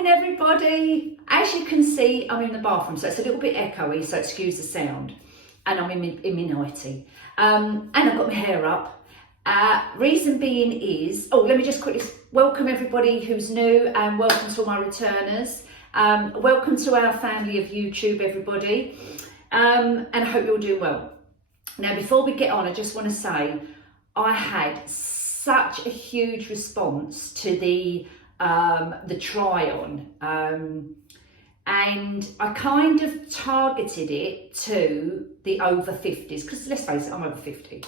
Morning everybody. As you can see, I'm in the bathroom, so it's a little bit echoey, so excuse the sound. And I'm in my nightie. And I've got my hair up. Reason being is, let me just quickly welcome everybody who's new and welcome to all my returners. Welcome to our family of YouTube, everybody. And I hope you're all doing well. Now, before we get on, I just want to say I had such a huge response to the try on, and I kind of targeted it to the over 50s because let's face it, I'm over 50.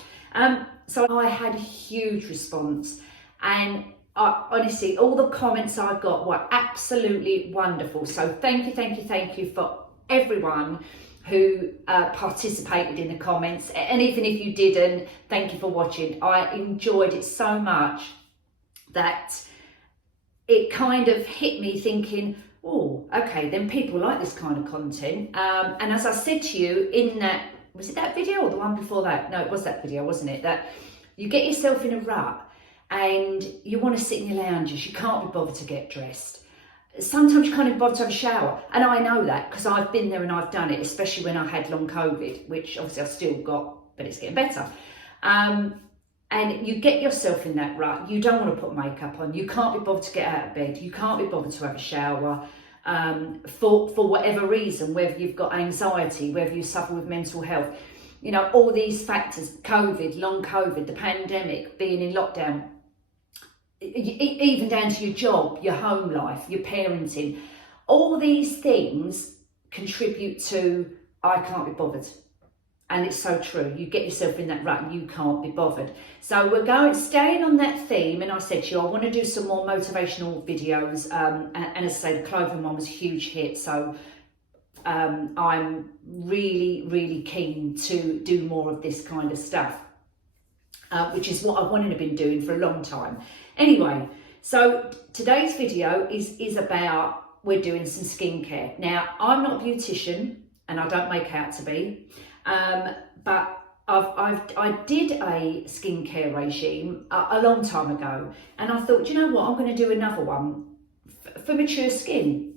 So I had a huge response, and honestly, all the comments I got were absolutely wonderful. So thank you for everyone who participated in the comments, and even if you didn't, thank you for watching. I enjoyed it so much that it kind of hit me thinking, oh, okay, then people like this kind of content. And as I said to you in that, was it that video or the one before that? No, it was that video, wasn't it? That you get yourself in a rut and you want to sit in your lounges, you can't be bothered to get dressed. Sometimes you can't be bothered to have a shower. And I know that because I've been there and I've done it, especially when I had long COVID, which obviously I've still got, but it's getting better. And you get yourself in that rut. You don't want to put makeup on. You can't be bothered to get out of bed. You can't be bothered to have a shower for whatever reason, whether you've got anxiety, whether you suffer with mental health. You know, all these factors, COVID, long COVID, the pandemic, being in lockdown, even down to your job, your home life, your parenting. All these things contribute to, I can't be bothered. And it's so true. You get yourself in that rut and you can't be bothered. So we're staying on that theme. And I said to you, I want to do some more motivational videos. And as I say, the clothing one was a huge hit. So I'm really keen to do more of this kind of stuff, which is what I've wanted to been doing for a long time. Anyway, so today's video is about, we're doing some skincare. Now, I'm not a beautician and I don't make out to be. But I did a skincare regime a long time ago, and I thought, you know what, I'm going to do another one for mature skin.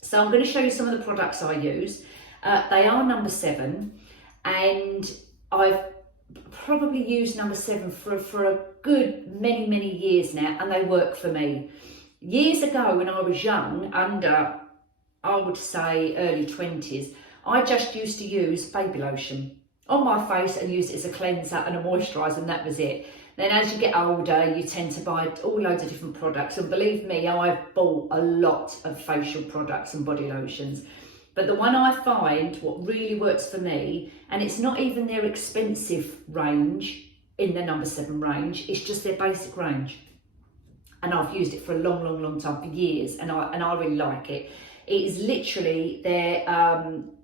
So I'm going to show you some of the products I use. They are No.7, and I've probably used No.7 for a good many years now, and they work for me. Years ago, when I was young, under, I would say, early 20s, I just used to use baby lotion on my face and use it as a cleanser and a moisturiser, and that was it. Then as you get older, you tend to buy all loads of different products, and believe me, I've bought a lot of facial products and body lotions. But the one I find, what really works for me, and it's not even their expensive range in the No.7 range, it's just their basic range. And I've used it for a long time, for years, and I really like it. It is literally their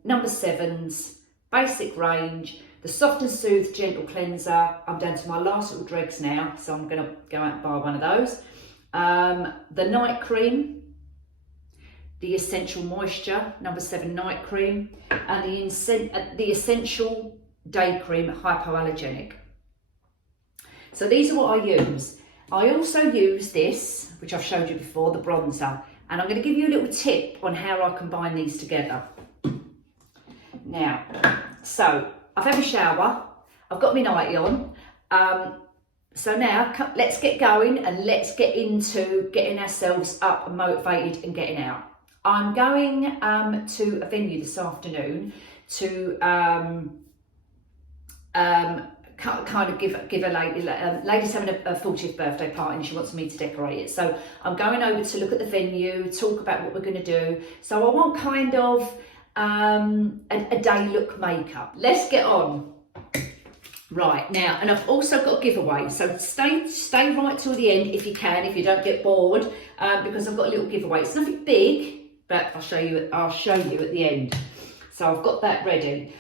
No.7's basic range, the Soft and Soothe Gentle Cleanser. I'm down to my last little dregs now, so I'm going to go out and buy one of those. The Night Cream, the Essential Moisture No.7 Night Cream, and the Essential Day Cream Hypoallergenic. So these are what I use. I also use this, which I've showed you before, the bronzer. And I'm going to give you a little tip on how I combine these together. Now, so I've had a shower, I've got my nightie on. So now let's get going and let's get into getting ourselves up and motivated and getting out. I'm going to a venue this afternoon to kind of give a lady, lady's having a 40th birthday party and she wants me to decorate it. So I'm going over to look at the venue, talk about what we're going to do. So I want kind of a day look makeup. Let's get on. Right, now, and I've also got a giveaway. So stay right till the end if you can, if you don't get bored, because I've got a little giveaway. It's nothing big, but I'll show you at the end. So I've got that ready.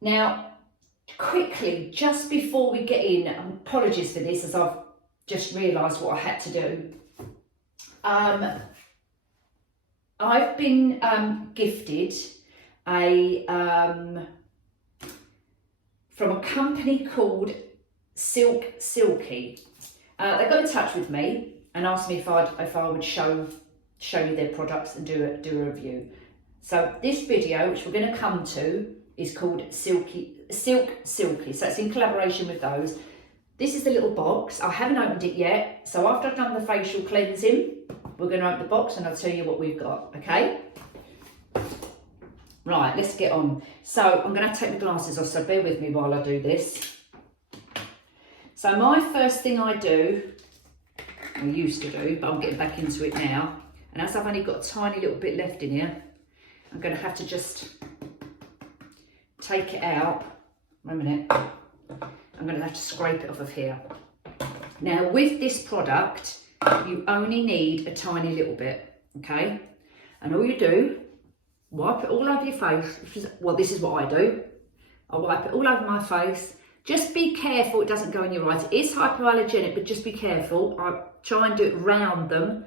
Now, quickly, just before we get in, apologies for this as I've just realised what I had to do. I've been gifted from a company called SilkSilky. They got in touch with me and asked me if I would show show you their products and do a review. So this video, which we're going to come to, is called SilkSilky. So it's in collaboration with those. This is the little box. I haven't opened it yet. So after I've done the facial cleansing, we're going to open the box and I'll tell you what we've got, okay? Right, let's get on. So I'm going to take my glasses off, so bear with me while I do this. So my first thing I do, I used to do, but I'm getting back into it now. And as I've only got a tiny little bit left in here, I'm going to have to just take it out. Wait a minute. I'm going to have to scrape it off of here. Now with this product, you only need a tiny little bit, okay? And all you do, wipe it all over your face. Well, this is what I do. I wipe it all over my face. Just be careful it doesn't go in your eyes. It is hypoallergenic, but just be careful. I try and do it round them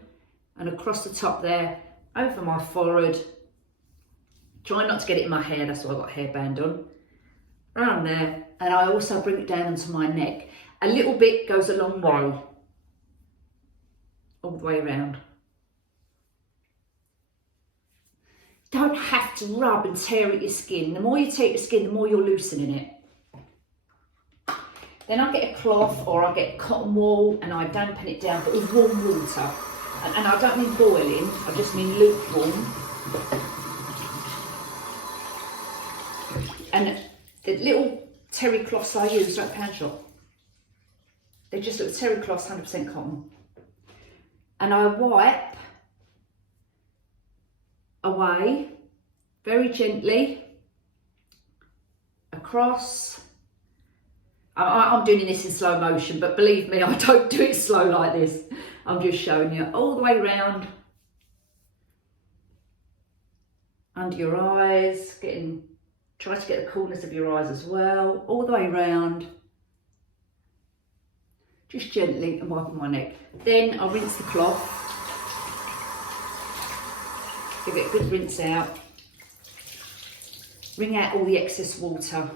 and across the top there, over my forehead. Try not to get it in my hair, that's why I've got a hairband on. Around there, and I also bring it down onto my neck. A little bit goes a long way. All the way around. Don't have to rub and tear at your skin. The more you tear at your skin, the more you're loosening it. Then I get a cloth or I get cotton wool and I dampen it down, but with warm water. And I don't mean boiling, I just mean lukewarm. And the little terry cloths I use at the pound shop, they're just little terry cloths, 100% cotton. And I wipe away very gently across. I'm doing this in slow motion, but believe me, I don't do it slow like this. I'm just showing you all the way around, under your eyes, try to get the corners of your eyes as well, all the way around, just gently, and wiping my neck. Then I'll rinse the cloth, give it a good rinse out, wring out all the excess water,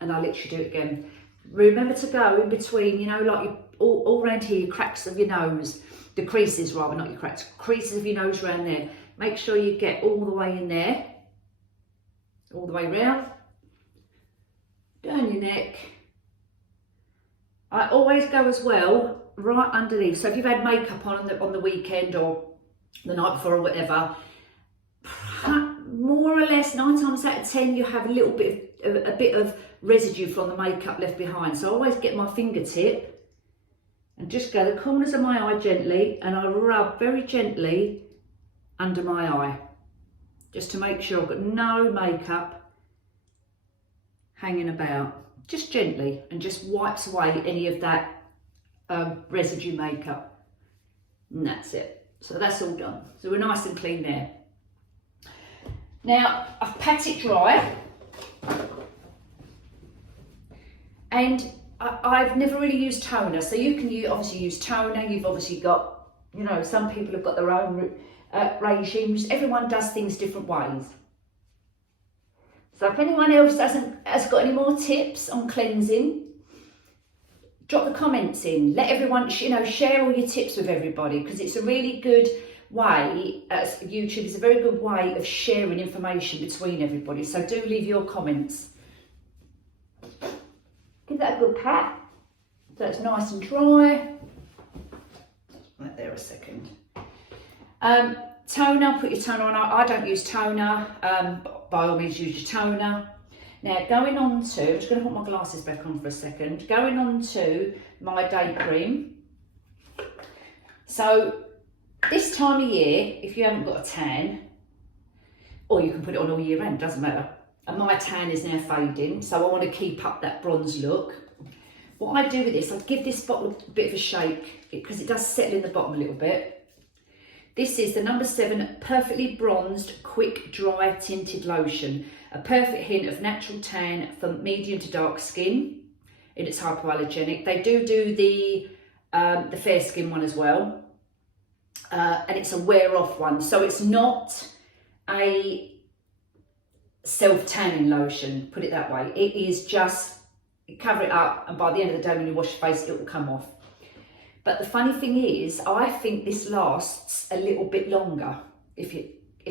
and I'll literally do it again. Remember to go in between, you know, like all around here, your cracks of your nose, the creases rather, not your cracks, creases of your nose around there. Make sure you get all the way in there, all the way round, down your neck. I always go as well right underneath. So if you've had makeup on the weekend or the night before or whatever, more or less 9 times out of 10 you have a little bit of residue from the makeup left behind. So I always get my fingertip and just go the corners of my eye gently, and I rub very gently under my eye, just to make sure I've got no makeup hanging about. Just gently, and just wipes away any of that residue makeup. And that's it. So that's all done. So we're nice and clean there. Now, I've pat it dry. And I've never really used toner. So you can obviously use toner. You've obviously got, you know, some people have got their own regimes. Everyone does things different ways. So if anyone else has got any more tips on cleansing, drop the comments in. Let everyone, you know, share all your tips with everybody, because it's a really good way. YouTube is a very good way of sharing information between everybody. So do leave your comments. Give that a good pat so it's nice and dry. Right there a second. Toner, put your toner on. I don't use toner, but by all means use your toner. Now going on to, I'm just going to put my glasses back on for a second. Going on to my day cream. So this time of year, if you haven't got a tan, or you can put it on all year round, doesn't matter. And my tan is now fading, so I want to keep up that bronze look. What I do with this, I give this bottle a bit of a shake, because it does settle in the bottom a little bit. This is the No. 7 Perfectly Bronzed Quick Dry Tinted Lotion. A perfect hint of natural tan for medium to dark skin. And it's hypoallergenic. They do the fair skin one as well. And it's a wear off one. So it's not a self-tanning lotion, put it that way. It is just, cover it up, and by the end of the day when you wash your face, it will come off. But the funny thing is, I think this lasts a little bit longer, if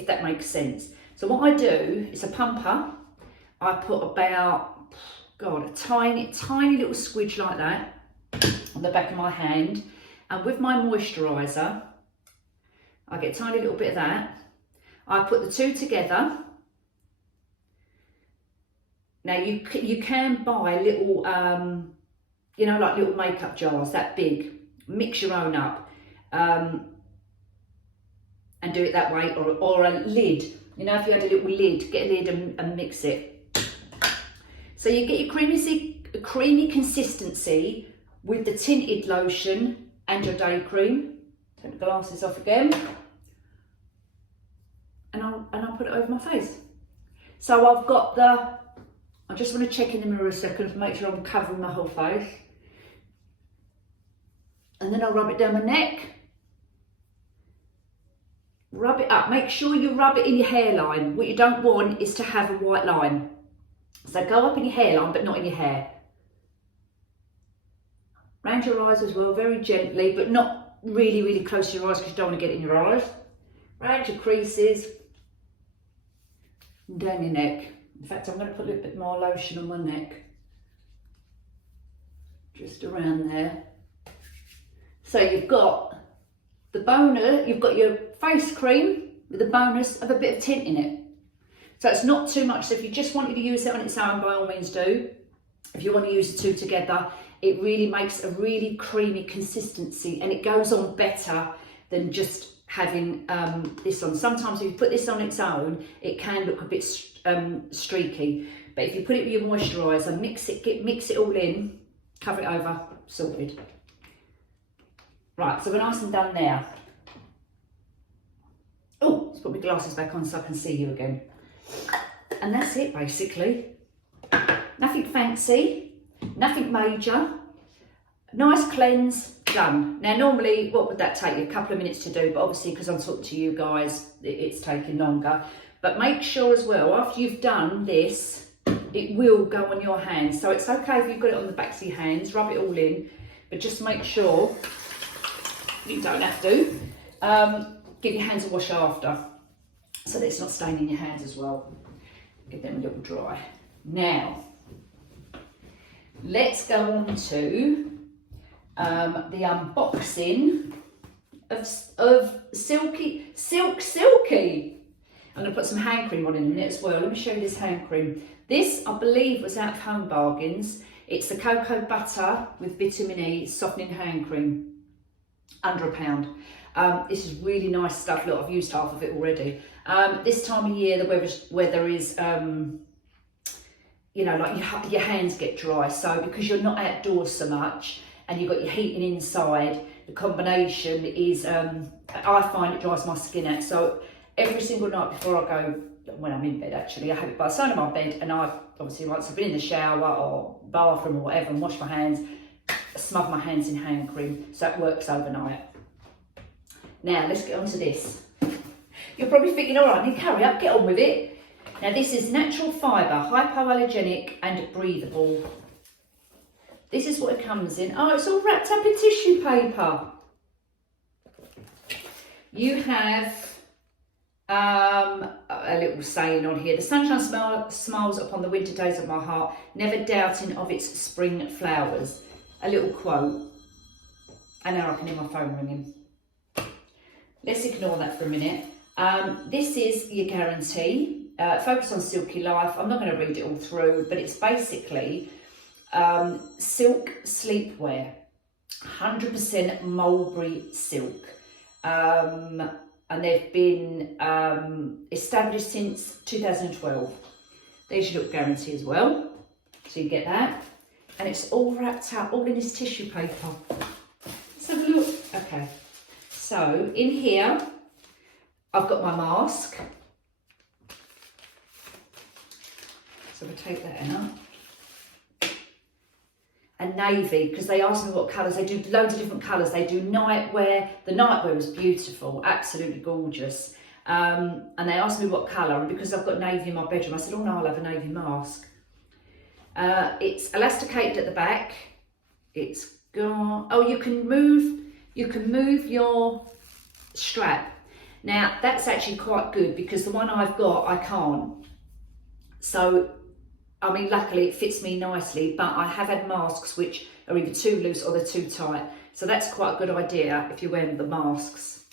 that makes sense. So what I do is a pumper. I put about, God, a tiny little squidge like that on the back of my hand. And with my moisturiser, I get a tiny little bit of that. I put the two together. Now you can buy little, you know, like little makeup jars that big. Mix your own up and do it that way, or a lid. You know, if you had a little lid, get a lid and mix it. So you get your creamy consistency with the tinted lotion and your day cream. Take the glasses off again, and I'll put it over my face. So I've got I just want to check in the mirror a second to make sure I'm covering my whole face. And then I'll rub it down my neck. Rub it up. Make sure you rub it in your hairline. What you don't want is to have a white line. So go up in your hairline, but not in your hair. Round your eyes as well, very gently, but not really, really close to your eyes because you don't want to get it in your eyes. Round your creases. And down your neck. In fact, I'm going to put a little bit more lotion on my neck. Just around there. So you've got the bonus, you've got your face cream with the bonus of a bit of tint in it. So it's not too much. So if you just wanted to use it on its own, by all means do. If you want to use the two together, it really makes a really creamy consistency, and it goes on better than just having this on. Sometimes if you put this on its own, it can look a bit streaky. But if you put it with your moisturiser, mix it all in, cover it over, sorted. Right, so we're nice and done now. Oh, let's put my glasses back on so I can see you again. And that's it, basically. Nothing fancy, nothing major. Nice cleanse, done. Now, normally, what would that take you? A couple of minutes to do, but obviously, because I'm talking to you guys, it's taking longer. But make sure as well, after you've done this, it will go on your hands. So it's okay if you've got it on the backs of your hands, rub it all in, but just make sure you don't have to. Give your hands a wash after, so that it's not staining your hands as well. Give them a little dry. Now, let's go on to the unboxing of SilkSilky. I'm going to put some hand cream on in a minute as well. Let me show you this hand cream. This, I believe, was out of Home Bargains. It's the cocoa butter with vitamin E softening hand cream. Under £1. This is really nice stuff. Look, I've used half of it already. This time of year, the weather is, you know, like your hands get dry. So because you're not outdoors so much and you've got your heating inside, the combination is, I find it dries my skin out. So every single night before I go, when I'm in bed actually, I have it by the side of my bed, and I've obviously, once I've been in the shower or bathroom or whatever and washed my hands, smother my hands in hand cream, so it works overnight. Now let's get on to this. You're probably thinking, all right, Nick, hurry up, get on with it. Now this is natural fibre, hypoallergenic and breathable. This is what it comes in. Oh, it's all wrapped up in tissue paper. You have a little saying on here: the sunshine smiles upon the winter days of my heart, never doubting of its spring flowers. A little quote. And now I can hear my phone ringing. Let's ignore that for a minute. This is your guarantee. Focus on silky life. I'm not going to read it all through, but it's basically silk sleepwear, 100% mulberry silk. And they've been established since 2012. There's your little guarantee as well. So you get that. And it's all wrapped up, all in this tissue paper. Let's have a look. Okay. So in here, I've got my mask. So we'll take that out. And navy, because they asked me what colours. They do loads of different colours. They do nightwear. The nightwear is beautiful, absolutely gorgeous. And they asked me what colour, and because I've got navy in my bedroom, I said, oh no, I'll have a navy mask. It's elasticated at the back. It's got, oh, you can move you can move your strap. Now that's actually quite good because the one I've got, I can't. So, I mean, luckily it fits me nicely, but I have had masks which are either too loose or they're too tight. So that's quite a good idea if you're wearing the masks.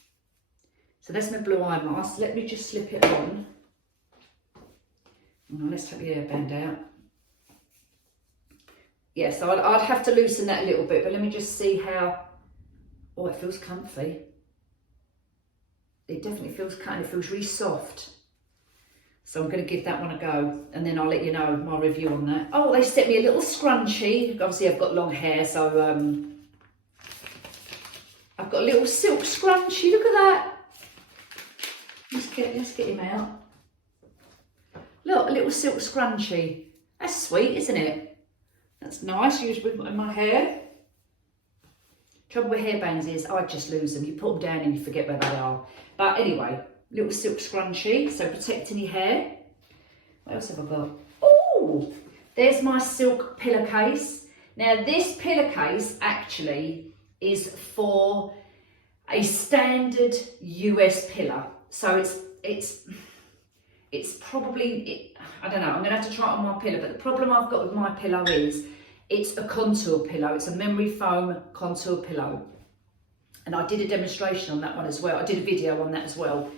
So that's my blue eye mask. Let me just slip it on. Let's take the hairband out. Yeah, so I'd have to loosen that a little bit, but let me just see how, oh, it feels comfy. It definitely feels kind of, feels really soft. So I'm going to give that one a go, and then I'll let you know my review on that. Oh, they sent me a little scrunchie. Obviously I've got long hair, so I've got a little silk scrunchie. Look at that. Let's get him out. Look, a little silk scrunchie. That's sweet, isn't it? That's nice, used with my hair. Trouble with hairbands is I just lose them. You put them down and you forget where they are. But anyway, little silk scrunchie, so protecting your hair. What else have I got? Oh, there's my silk pillowcase. Now this pillowcase actually is for a standard US pillow. So it's probably, I don't know, I'm gonna have to try it on my pillow, but the problem I've got with my pillow is it's a contour pillow. It's a memory foam contour pillow. And I did a demonstration on that one as well. I did a video on that as well.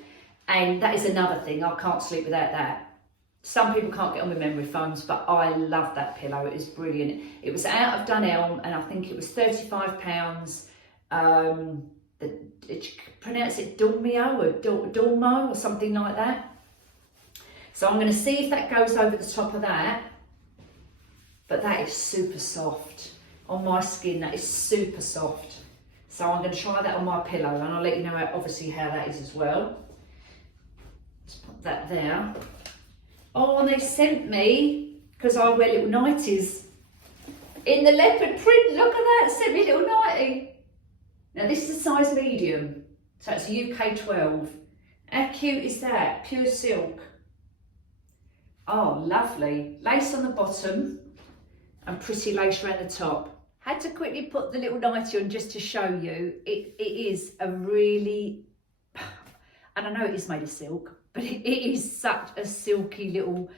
And that is another thing, I can't sleep without that. Some people can't get on with memory foams, but I love that pillow. It is brilliant. It was out of Dunelm, and I think it was £35. Pronounce it Dolmio or Dolmo or something like that. So I'm going to see if that goes over the top of that. But that is super soft. On my skin, that is super soft. So I'm going to try that on my pillow, and I'll let you know obviously how that is as well. Let's put that there. Oh, and they sent me, because I wear little nighties, in the leopard print. Look at that, sent me a little nightie. Now this is a size medium, so it's a UK 12. How cute is that? Pure silk. Oh, lovely. Lace on the bottom and pretty lace around the top. Had to quickly put the little nightie on just to show you. It is a really, and I know it is made of silk, but it is such a silky little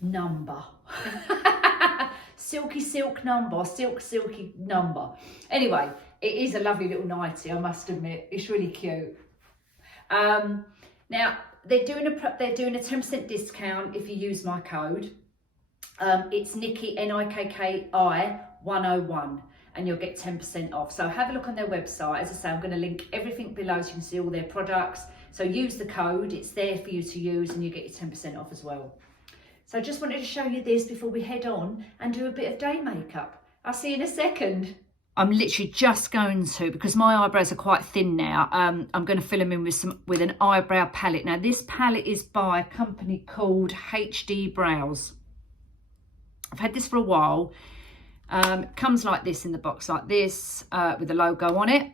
number. Silky number, silky number. Anyway, it is a lovely little nightie, I must admit. It's really cute. Now they're doing a 10% discount if you use my code. It's Nikki NIKKI 101, and you'll get 10% off. So have a look on their website. As I say, I'm going to link everything below so you can see all their products. So use the code, it's there for you to use, and you get your 10% off as well. So I just wanted to show you this before we head on and do a bit of day makeup. I'll see you in a second. I'm literally just going to, because my eyebrows are quite thin now, I'm going to fill them in with an eyebrow palette. Now this palette is by a company called HD Brows. I've had this for a while. Comes like this in the box, like this, with the logo on it.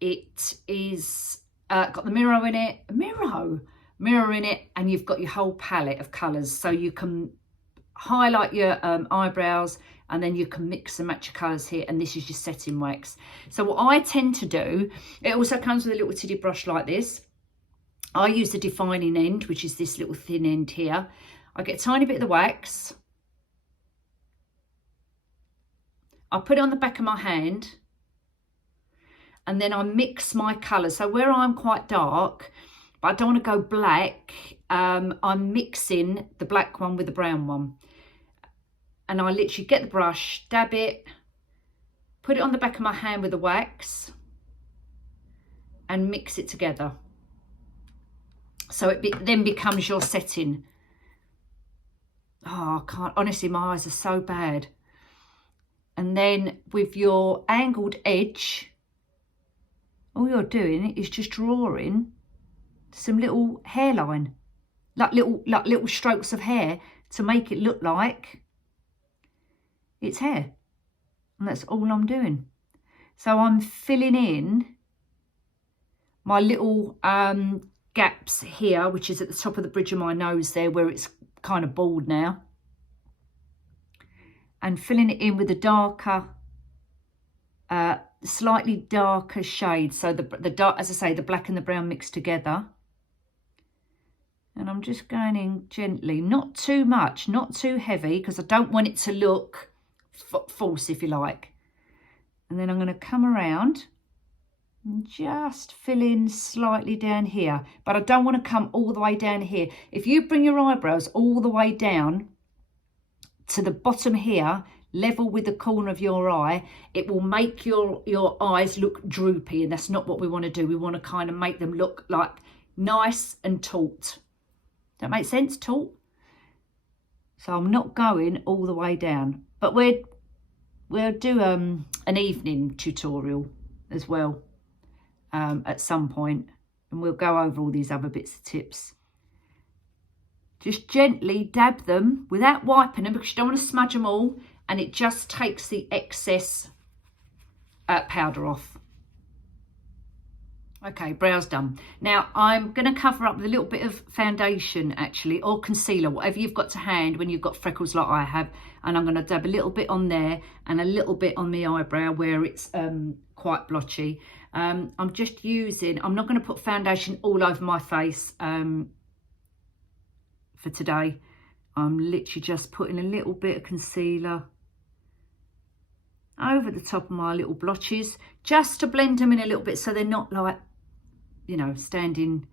It is got the mirror in it, mirror in it, and you've got your whole palette of colours, so you can highlight your eyebrows, and then you can mix and match your colours here, and this is your setting wax. So what I tend to do, it also comes with a little tiddy brush like this. I use the defining end, which is this little thin end here. I get a tiny bit of the wax. I put it on the back of my hand, and then I mix my colours. So where I'm quite dark, but I don't want to go black, I'm mixing the black one with the brown one. And I literally get the brush, dab it, put it on the back of my hand with the wax, and mix it together. So it then becomes your setting. Oh, I can't, honestly, my eyes are so bad. And then with your angled edge, all you're doing is just drawing some little hairline, like little strokes of hair to make it look like it's hair. And that's all I'm doing. So I'm filling in my little gaps here, which is at the top of the bridge of my nose there, where it's kind of bald now. And filling it in with the darker slightly darker shade. So the dark, as I say, the black and the brown mixed together. And I'm just going in gently, not too much, not too heavy, because I don't want it to look false, if you like. And then I'm going to come around and just fill in slightly down here. But I don't want to come all the way down here. If you bring your eyebrows all the way down to the bottom here, level with the corner of your eye, it will make your eyes look droopy, and that's not what we want to do. We want to kind of make them look like nice and taut. That makes sense? Taut. So I'm not going all the way down, but we'll do an evening tutorial as well at some point, and we'll go over all these other bits of tips. Just gently dab them without wiping them, because you don't want to smudge them all, and it just takes the excess powder off. Okay, brows done. Now I'm going to cover up with a little bit of foundation, actually, or concealer, whatever you've got to hand when you've got freckles like I have. And I'm going to dab a little bit on there and a little bit on the eyebrow where it's quite blotchy. I'm just using, I'm not going to put foundation all over my face for today. I'm literally just putting a little bit of concealer over the top of my little blotches, just to blend them in a little bit so they're not like, you know, standing,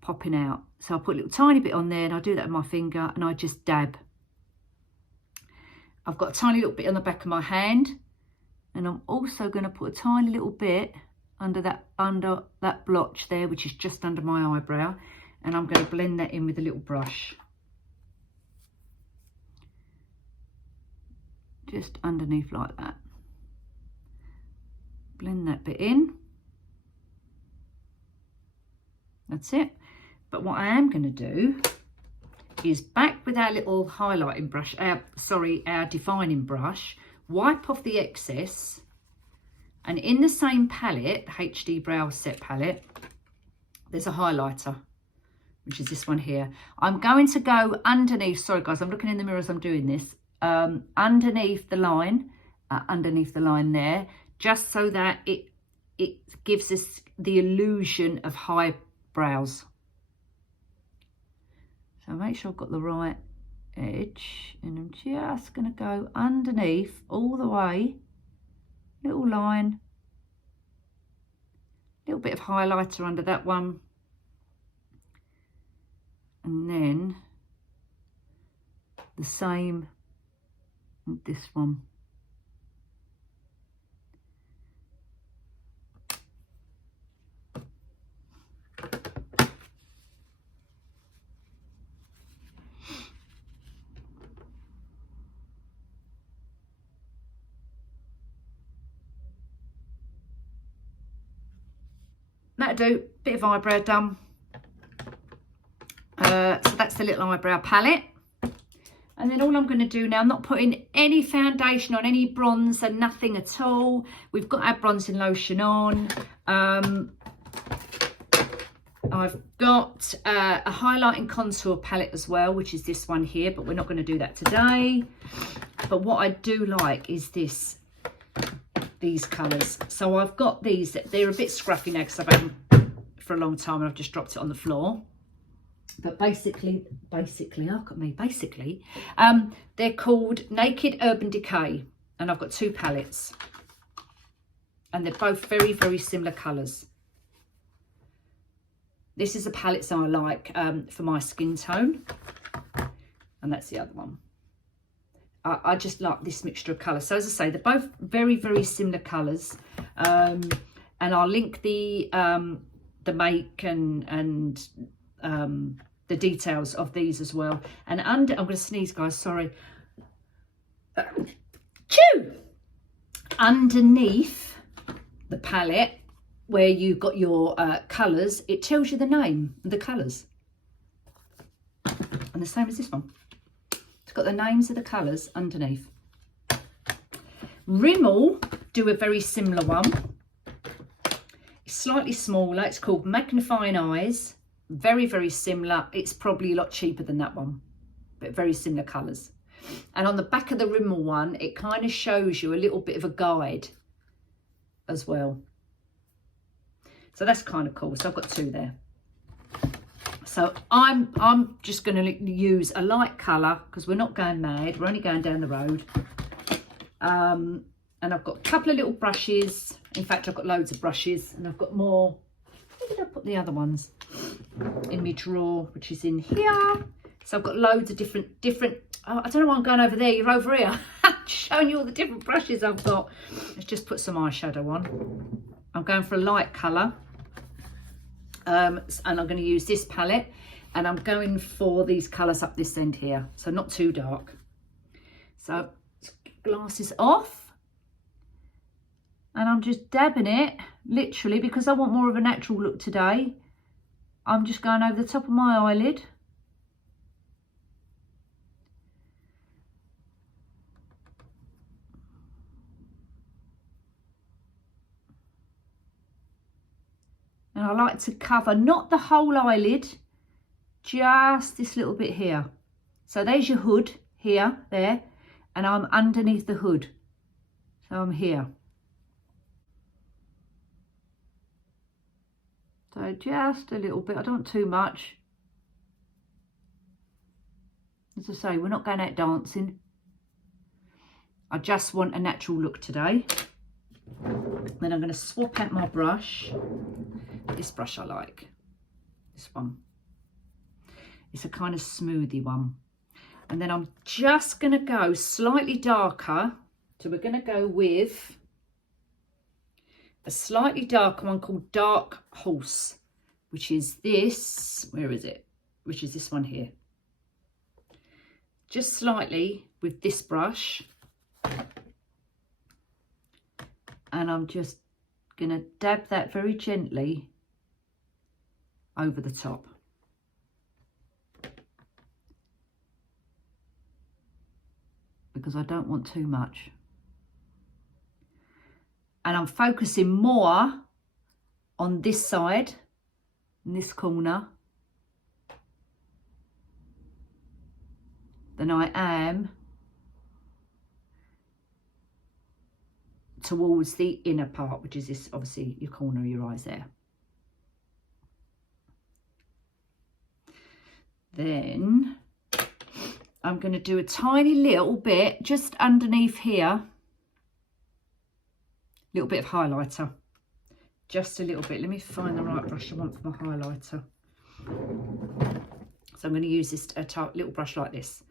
popping out. So I put a little tiny bit on there, and I do that with my finger, and I just dab. I've got a tiny little bit on the back of my hand, and I'm also going to put a tiny little bit under that blotch there, which is just under my eyebrow, and I'm going to blend that in with a little brush. Just underneath like that. Blend that bit in. That's it. But what I am going to do is back with our little highlighting brush, our defining brush, wipe off the excess, and in the same palette, HD Brow Set palette, there's a highlighter, which is this one here. I'm going to go underneath, sorry guys, I'm looking in the mirror as I'm doing this, underneath the line there, just so that it gives us the illusion of high brows. So make sure I've got the right edge, and I'm just going to go underneath all the way, little line, little bit of highlighter under that one, and then the same with this one. That'll do, bit of eyebrow done. So that's the little eyebrow palette. And then all I'm going to do now, I'm not putting any foundation on, any bronzer, nothing at all. We've got our bronzing lotion on. I've got a highlighting contour palette as well, which is this one here, but we're not going to do that today. But what I do like is these colours. So I've got these, they're a bit scruffy now because I've had them for a long time and I've just dropped it on the floor. But basically, they're called Naked Urban Decay, and I've got two palettes, and they're both very, very similar colours. This is the palettes I like for my skin tone, and that's the other one. I just like this mixture of colours. So as I say, they're both very, very similar colours, and I'll link the make and the details of these as well. And I'm going to sneeze, guys, sorry. Chew! Underneath the palette, where you've got your colours, it tells you the name of the colours. And the same as this one. It's got the names of the colours underneath. Rimmel do a very similar one. It's slightly smaller. It's called Magnifying Eyes. Very, very similar. It's probably a lot cheaper than that one, but very similar colours. And on the back of the Rimmel one, it kind of shows you a little bit of a guide as well. So that's kind of cool. So I've got 2 there. So I'm just going to use a light colour because we're not going mad. We're only going down the road. And I've got a couple of little brushes. In fact, I've got loads of brushes, and I've got more. Where did I put the other ones? In my drawer, which is in here. So I've got loads of different. Oh, I don't know why I'm going over there. You're over here. Showing you all the different brushes I've got. Let's just put some eyeshadow on. I'm going for a light colour. And I'm going to use this palette, and I'm going for these colours up this end here, so not too dark. So glasses off, and I'm just dabbing it, literally, because I want more of a natural look today. I'm just going over the top of my eyelid. And I like to cover, not the whole eyelid, just this little bit here. So there's your hood here, there, and I'm underneath the hood. So I'm here. So just a little bit, I don't want too much. As I say, we're not going out dancing. I just want a natural look today. Then I'm going to swap out my brush. This brush I like, this one. It's a kind of smoothie one. And then I'm just going to go slightly darker. So we're going to go with a slightly darker one called Dark Horse, which is this, where is it? Which is this one here. Just slightly with this brush. And I'm just going to dab that very gently over the top. Because I don't want too much. And I'm focusing more on this side, in this corner, than I am towards the inner part, which is this, obviously, your corner of your eyes there. Then I'm going to do a tiny little bit just underneath here, little bit of highlighter, just a little bit. Let me find the right brush I want for my highlighter. So I'm going to use this little brush like this.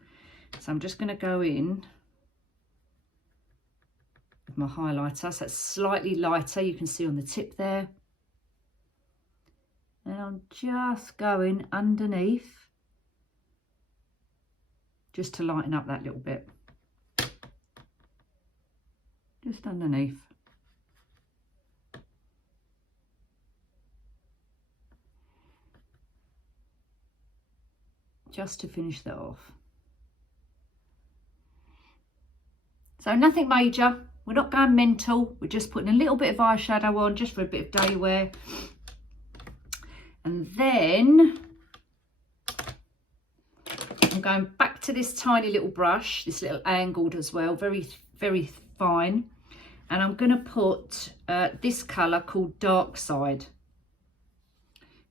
So I'm just going to go in with my highlighter, so it's slightly lighter, you can see on the tip there. And I'm just going underneath, just to lighten up that little bit. Just underneath. Just to finish that off. So nothing major, we're not going mental, we're just putting a little bit of eyeshadow on just for a bit of day wear. And then I'm going back to this tiny little brush, this little angled as well, very, very fine. And I'm going to put this colour called Dark Side,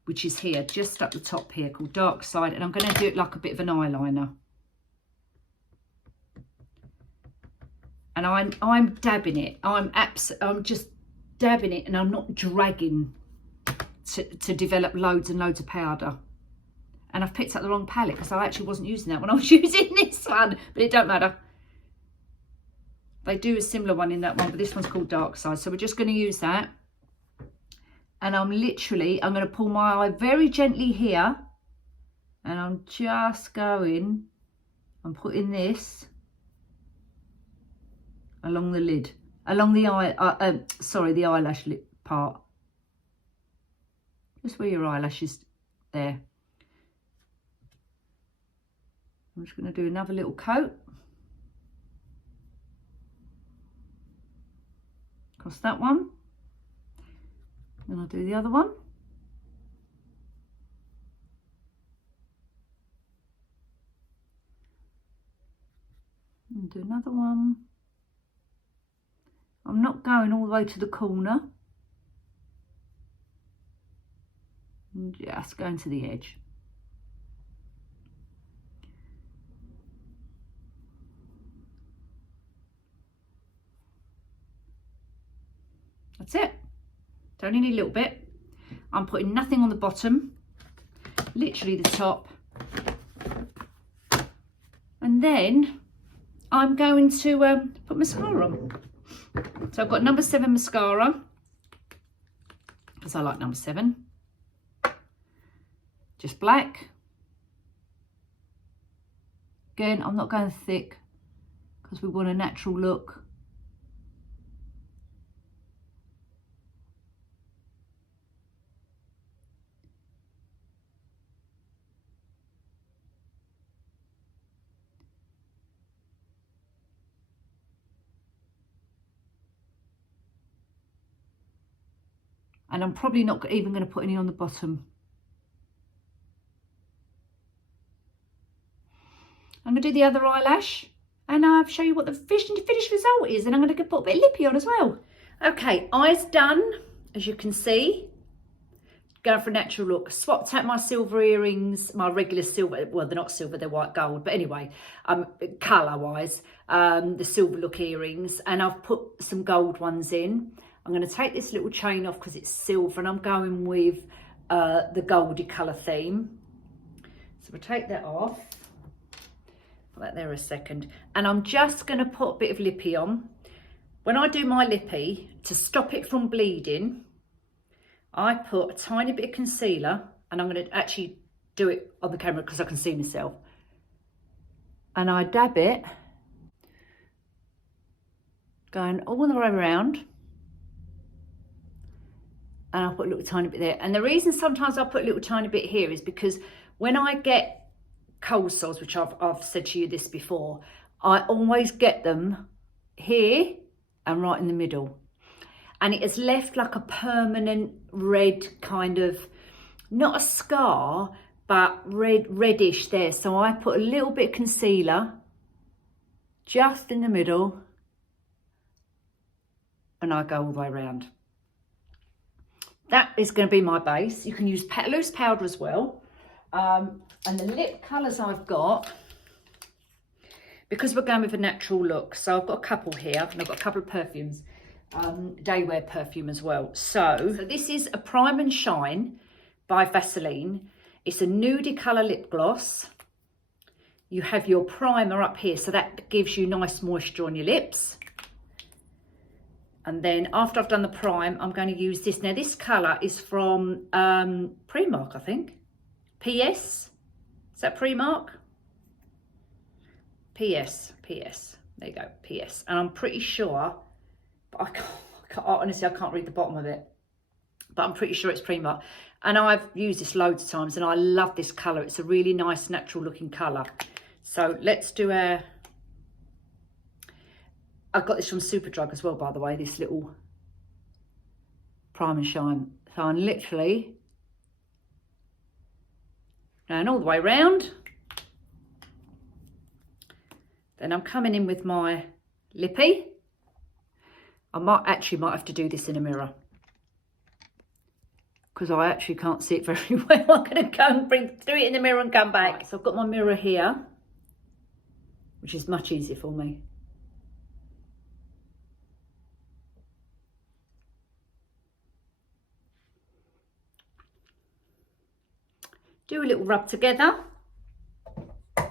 which is here, just up the top here, called Dark Side. And I'm going to do it like a bit of an eyeliner. And I'm dabbing it. I'm just dabbing it, and I'm not dragging to develop loads and loads of powder. And I've picked up the wrong palette because I actually wasn't using that when I was using this one, but it don't matter. They do a similar one in that one, but this one's called Dark Side. So we're just going to use that. And I'm going to pull my eye very gently here, and I'm just going, I'm putting this along the lid, along the eye, sorry, the eyelash lip part. Just where your eyelash is there. I'm just going to do another little coat across that one. Then I'll do the other one. And do another one. I'm not going all the way to the corner. I'm just going to the edge. That's it. It's only need a little bit. I'm putting nothing on the bottom, literally the top. And then I'm going to put mascara on. So I've got No.7 mascara, because I like No.7. Just black. Again, I'm not going thick because we want a natural look. And I'm probably not even going to put any on the bottom. I'm going to do the other eyelash and I'll show you what the finished result is. And I'm going to put a bit of lippy on as well. Okay, eyes done, as you can see. Going for a natural look. Swapped out my silver earrings, my regular silver, well, they're not silver, they're white gold. But anyway, colour-wise, the silver look earrings. And I've put some gold ones in. I'm going to take this little chain off because it's silver and I'm going with the goldy colour theme. So we'll take that off. Put that there a second. And I'm just going to put a bit of lippy on. When I do my lippy, to stop it from bleeding, I put a tiny bit of concealer, and I'm going to actually do it on the camera because I can see myself. And I dab it, going all the way around. And I'll put a little tiny bit there. And the reason sometimes I put a little tiny bit here is because when I get cold sores, which I've said to you this before, I always get them here and right in the middle. And it has left like a permanent red kind of, not a scar, but reddish there. So I put a little bit of concealer just in the middle and I go all the way around. That is going to be my base. You can use loose powder as well. And the lip colours I've got, because we're going with a natural look, so I've got a couple here, and I've got a couple of perfumes, day wear perfume as well. So this is a Prime and Shine by Vaseline. It's a nudie colour lip gloss. You have your primer up here, so that gives you nice moisture on your lips. And then after I've done the prime, I'm going to use this. Now this colour is from Primark, I think. PS, is that Primark? PS, there you go, PS. And I'm pretty sure, but honestly, I can't read the bottom of it. But I'm pretty sure it's Primark. And I've used this loads of times and I love this colour. It's a really nice, natural looking colour. So let's do a... I got this from Superdrug as well, by the way, this little Prime and Shine. So I'm literally going all the way around. Then I'm coming in with my lippy. I might have to do this in a mirror because I actually can't see it very well. I'm going to go and do it in the mirror and come back. Right, so I've got my mirror here, which is much easier for me. Do a little rub together. And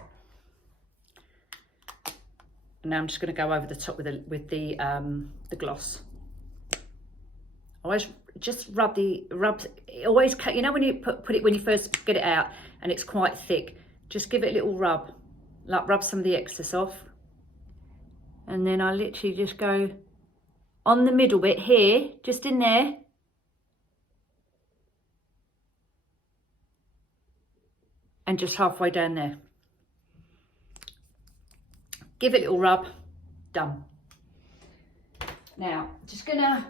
now I'm just going to go over the top with the gloss. Always just rub, always, you know when you put it, when you first get it out and it's quite thick, just give it a little rub, like rub some of the excess off. And then I literally just go on the middle bit here, just in there. And just halfway down there. Give it a little rub, done. Now, just gonna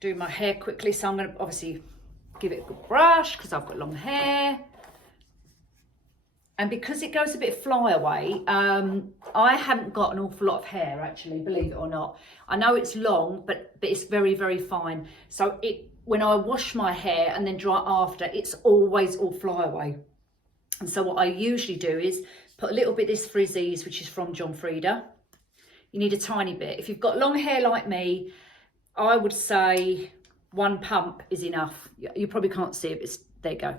do my hair quickly. So I'm gonna obviously give it a good brush because I've got long hair. And because it goes a bit flyaway, I haven't got an awful lot of hair, actually, believe it or not. I know it's long, but it's very, very fine. So when I wash my hair and then dry after, it's always all flyaway. And so what I usually do is put a little bit of this Frizzies, which is from John Frieda. You need a tiny bit. If you've got long hair like me, I would say 1 pump is enough. You probably can't see it, but there you go.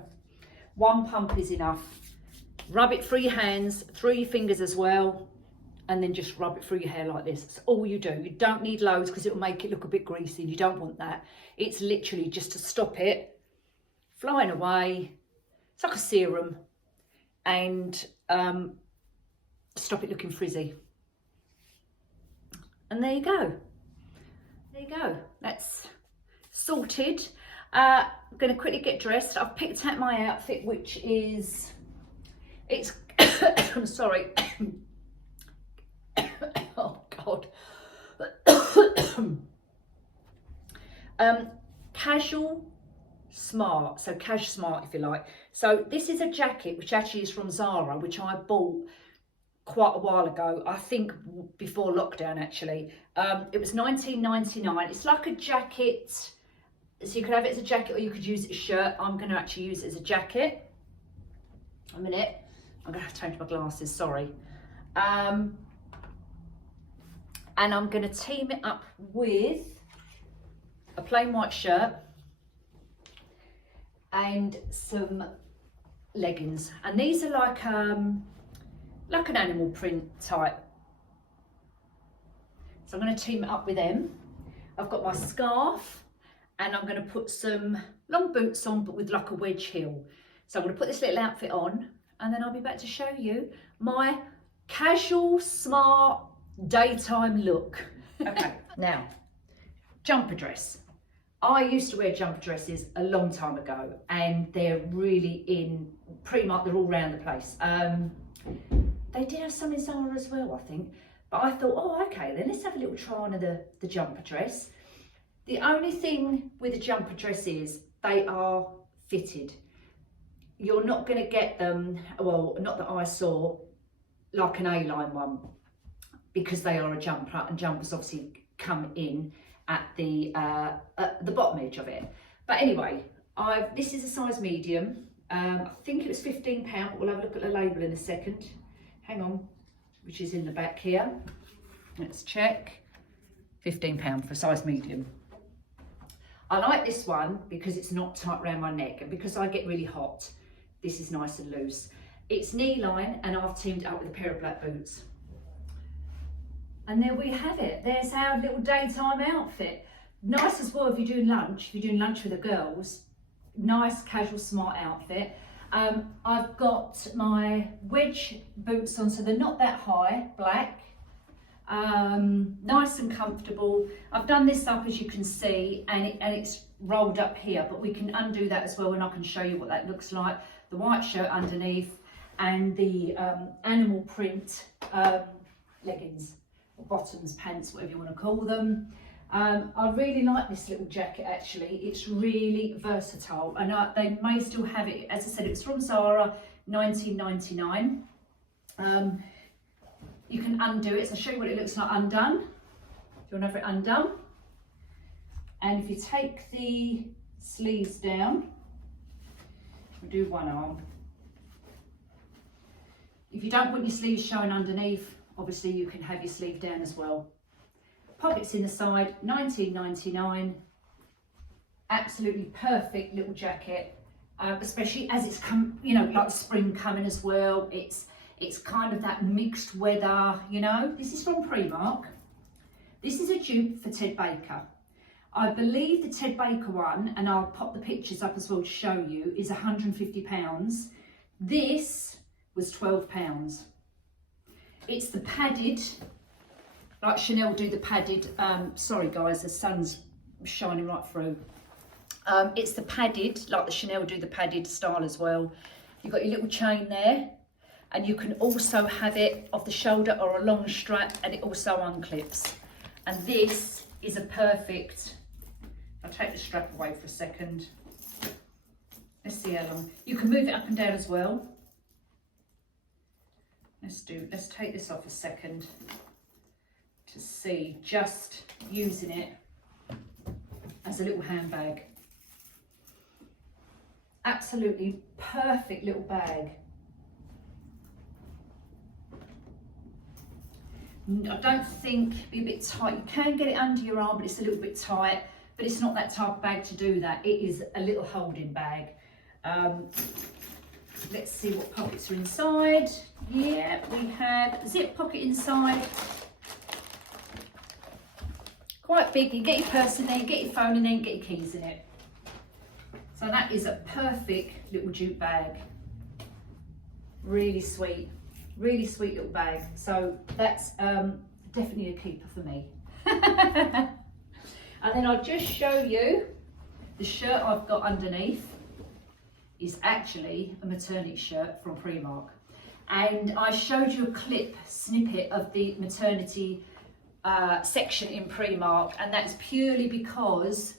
1 pump is enough. Rub it through your hands, through your fingers as well, and then just rub it through your hair like this. That's all you do. You don't need loads because it will make it look a bit greasy, and you don't want that. It's literally just to stop it flying away. It's like a serum, and stop it looking frizzy. And there you go. There you go. That's sorted. I'm going to quickly get dressed. I've picked out my outfit, which is, I'm sorry. Oh God. Casual smart, so cash smart if you like. So this is a jacket which actually is from Zara, which I bought quite a while ago, I think before lockdown actually. It was $19.99. It's like a jacket, so you could have it as a jacket or you could use it as a shirt. I'm going to actually use it as a jacket. A minute, I'm going to have to change my glasses, sorry. And I'm going to team it up with a plain white shirt and some leggings. And these are like an animal print type. So I'm going to team it up with them. I've got my scarf and I'm going to put some long boots on, but with like a wedge heel. So I'm going to put this little outfit on and then I'll be back to show you my casual, smart, daytime look. Okay, now, jumper dress. I used to wear jumper dresses a long time ago and they're really in, pretty much they're all around the place. They did have some in Zara as well, I think. But I thought, oh, okay, then let's have a little try on of the jumper dress. The only thing with a jumper dress is they are fitted. You're not going to get them, well, not that I saw, like an A-line one, because they are a jumper, and jumpers obviously come in at the bottom edge of it. But anyway, this is a size medium. I think it was £15, but we'll have a look at the label in a second. Hang on, which is in the back here. Let's check. £15 for size medium. I like this one because it's not tight around my neck, and because I get really hot, this is nice and loose. It's knee-line, and I've teamed it up with a pair of black boots. And there we have it. There's our little daytime outfit. Nice as well if you're doing lunch. If you're doing lunch with the girls, nice, casual, smart outfit. I've got my wedge boots on, so they're not that high, black. Nice and comfortable. I've done this up, as you can see, and it's rolled up here, but we can undo that as well, and I can show you what that looks like. The white shirt underneath and the animal print leggings, or bottoms, pants, whatever you want to call them. I really like this little jacket actually. It's really versatile, and they may still have it. As I said, it's from Zara, $19.99. You can undo it, so I'll show you what it looks like undone. Do you want to have it undone? And if you take the sleeves down, we'll do one arm. If you don't want your sleeves showing underneath, obviously you can have your sleeve down as well. Pockets in the side, $19.99. Absolutely perfect little jacket, especially as it's come, you know, like spring coming as well. It's kind of that mixed weather, you know. This is from Primark. This is a dupe for Ted Baker. I believe the Ted Baker one, and I'll pop the pictures up as well to show you, is £150. This was £12. It's the padded, like Chanel do the padded, sorry guys, the sun's shining right through. It's the padded, like the Chanel do the padded style as well. You've got your little chain there, and you can also have it off the shoulder or a long strap, and it also unclips. And this is a perfect, I'll take the strap away for a second. Let's see how long. You can move it up and down as well. let's take this off a second to see, just using it as a little handbag. Absolutely perfect little bag. I don't think it'd be a bit tight. You can get it under your arm, but it's a little bit tight, but it's not that type of bag to do that. It is a little holding bag. Let's see what pockets are inside. Yeah, we have a zip pocket inside. Quite big. You get your purse in there, you get your phone in there, and get your keys in it. So that is a perfect little jute bag. Really sweet little bag. So that's definitely a keeper for me. And then I'll just show you the shirt I've got underneath is actually a maternity shirt from Primark. And I showed you a snippet of the maternity section in Primark, and that's purely because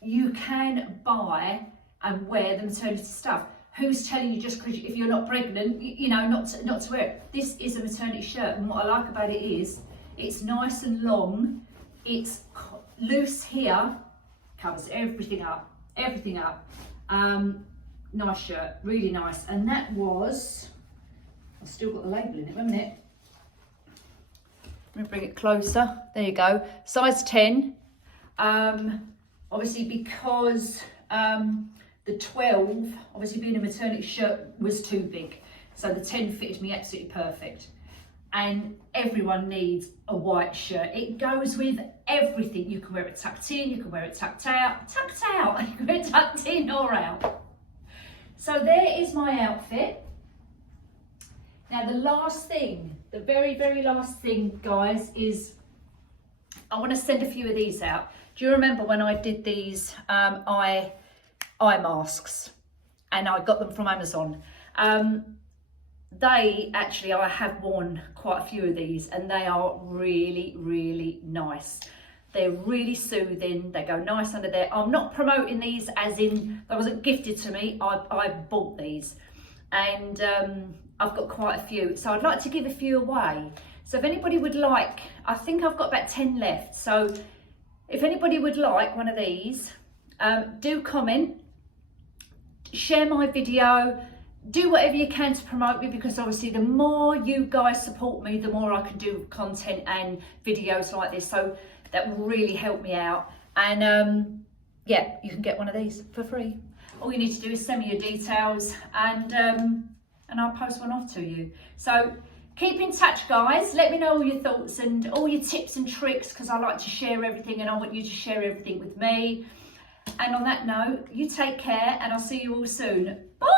you can buy and wear the maternity stuff. Who's telling you just because if you're not pregnant, you know, not to wear it? This is a maternity shirt, and what I like about it is it's nice and long, it's loose here, covers everything up. Nice shirt, really nice. And that was, I've still got the label in it, haven't it? Let me bring it closer. There you go. Size 10. Obviously because the 12, obviously being a maternity shirt, was too big. So the 10 fitted me absolutely perfect. And everyone needs a white shirt. It goes with everything. You can wear it tucked in, you can wear it tucked out. You can wear it tucked in or out. So there is my outfit. Now the last thing, the very last thing, guys, is I want to send a few of these out. Do you remember when I did these eye masks, and I got them from Amazon? They actually, I have worn quite a few of these, and they are really nice. They're really soothing. They go nice under there. I'm not promoting these as in they wasn't gifted to me. I bought these, and I've got quite a few. So I'd like to give a few away. So if anybody would like, I think I've got about 10 left. So if anybody would like one of these, do comment, share my video, do whatever you can to promote me, because obviously the more you guys support me, the more I can do content and videos like this. So that will really help me out. And yeah, you can get one of these for free. All you need to do is send me your details, and I'll post one off to you. So keep in touch, guys. Let me know all your thoughts and all your tips and tricks, because I like to share everything, and I want you to share everything with me. And on that note, you take care, and I'll see you all soon. Bye.